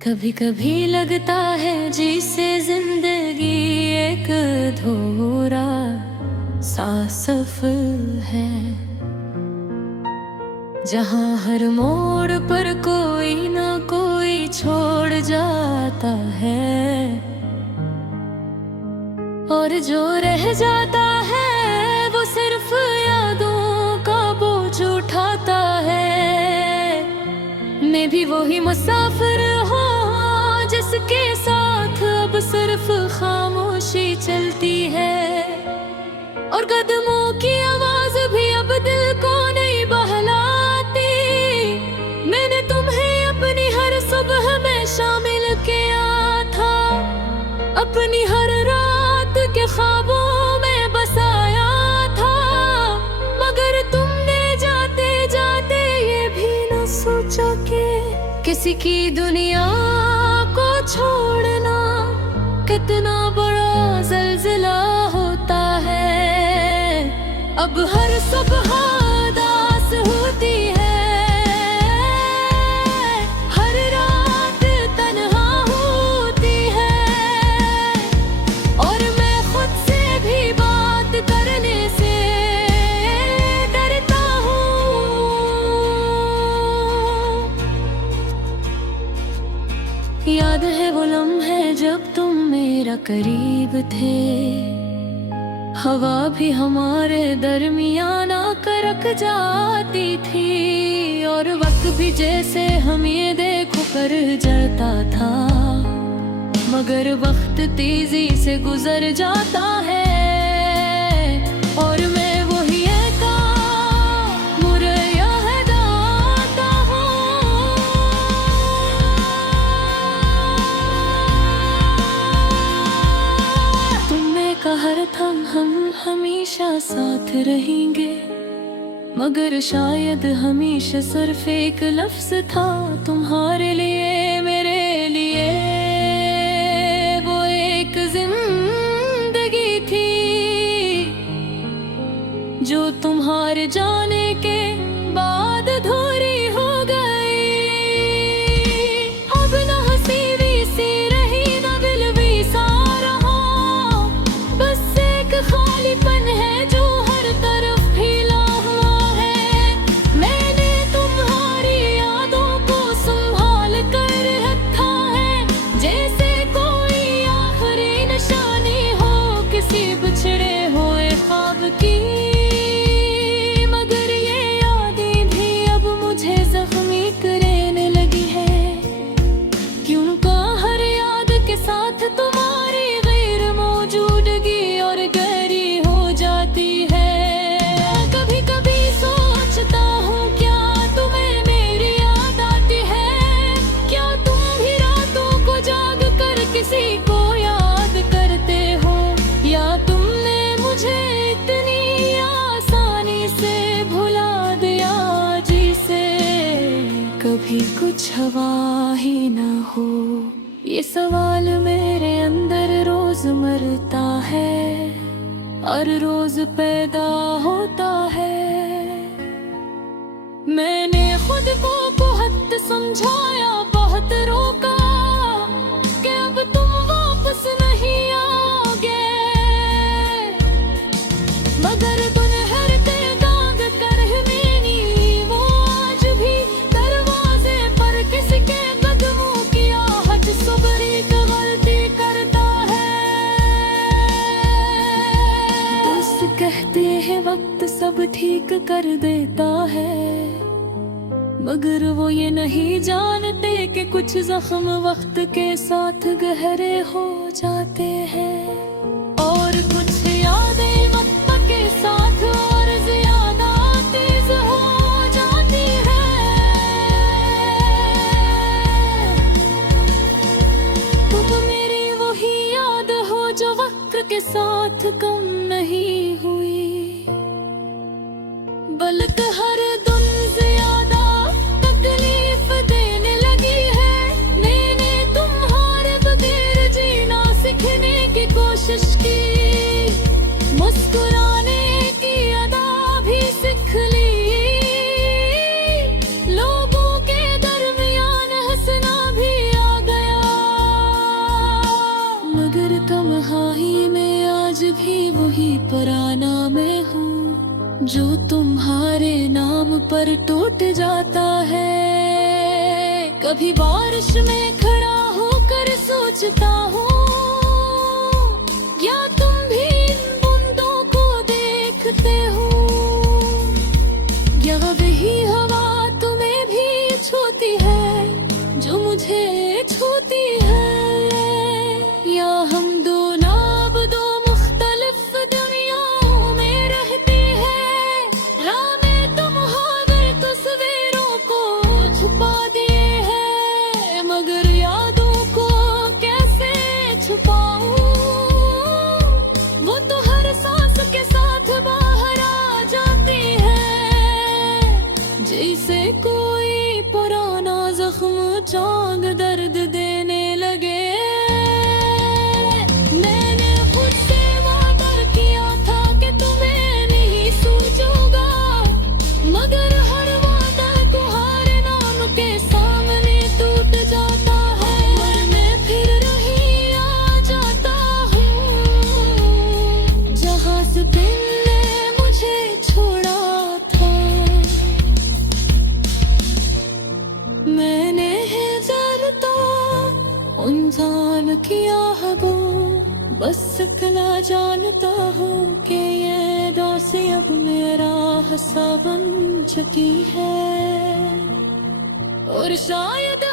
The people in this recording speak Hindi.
कभी कभी लगता है जिसे जिंदगी एक अधूरा सा सफर है, जहाँ हर मोड़ पर कोई ना कोई छोड़ जाता है, और जो रह जाता है वो सिर्फ यादों का बोझ उठाता है। मैं भी वही मुसाफिर हूँ जिसके साथ अब सिर्फ खामोशी चलती है, और कदमों की आवाज भी अब दिल को नहीं बहलाती। मैंने तुम्हें अपनी हर सुबह में शामिल किया था, अपनी हर रात के ख्वाबों में बसाया था, मगर तुमने जाते जाते ये भी न सोचा कि किसी की दुनिया को छोड़ना कितना बड़ा ज़ल्ज़ला होता है। अब हर सुबह उदास होती है, हर रात तन्हा होती है, और मैं खुद से भी बात करने से डरता हूँ। याद है वो लम्हे जब तुम मेरा करीब थे, हवा भी हमारे दरमियान आकर रुक जाती थी, और वक्त भी जैसे हम ये देखो कर जाता था, मगर वक्त तेजी से गुजर जाता है, और मैं वही एका मुरयहदाता हूँ। तुमने कहा था हम हमेशा साथ रहेंगे, मगर शायद हमेशा सिर्फ एक लफ्ज था तुम्हारे लिए, मेरे लिए वो एक जिंदगी थी जो तुम्हारे जाने के बाद अधूरी हो गई। अब न हंसी भी सी रही, न दिल भी सा रहा, बस एक खालीपन है जो हर तरफ फैला हुआ है। मैंने तुम्हारी यादों को संभाल कर रखा है, जैसे कोई आखिरी निशानी हो किसी बिछड़े हुए ख्वाब की, मगर ये यादें भी अब मुझे जख्मी करने लगी है, क्योंकि हर याद के साथ तुम्हारी गैर मौजूदगी और गहरी हो जाती है। कभी कभी सोचता हूँ क्या तुम्हें मेरी याद आती है, क्या तुम भी रातों को जाग कर किसी को याद करते हो, या तुमने मुझे इतनी आसानी से भुला दिया जिसे कभी कुछ हवा ही ना हो। ये सवाल मेरे अंदर रोज मरता है और रोज पैदा होता है। मैंने खुद को बहुत समझाया, बहुत रोका कि अब तुम वापस नहीं आओगे, मगर दुनहर के दाग कर मैंने वो आज भी दरवाजे पर किसके कदमों की आहट सुबह एक गलती करता है। दोस्त कहते हैं वक्त सब ठीक कर देता है, मगर वो ये नहीं जानते कि कुछ जख्म वक्त के साथ गहरे हो जाते हैं, और कुछ यादें वक्त के साथ और ज्यादा तेज हो जाती है। तुम मेरी वही याद हो जो वक्त के साथ कम नहीं हुई, बल्कि हर दिन ज्यादा तकलीफ देने लगी है। मैंने तुम्हारे बगैर जीना सीखने की कोशिश की, मुस्कुराने की अदा भी सीख ली, लोगों के दरमियान हंसना भी आ गया। जो तुम्हारे नाम पर टूट जाता है। कभी बारिश में खड़ा होकर सोचता हूँ, क्या तुम भी इन बूंदों को देखते हो? क्या वही हवा तुम्हें भी छूती है जो मुझे छूती है? या हम दोनों अब दो मुख्तलिफ दुनियाओं में रहते हैं। रामें तुम्हारे तस्वीरों को छुपा दिए हैं, मगर यादों को कैसे छुपाऊं? वो तो हर सांस के साथ बाहर आ जाती है, जैसे कोई पुराना जख्म चांग दर्द देने लगे। मैंने खुद से वादा किया था कि तुम्हें नहीं सूझूंगा, मगर हर वादा तुम्हारे नाम के सामने टूट जाता है। और मैं फिर रही आ जाता हूँ जहाँ से तुमने मुझे छोड़ा था। मैंने है जरता इंसान किया है वो, बस इतना जानता हूँ कि ये दासी अब मेरा हिस्सा बन चुकी है। और शायद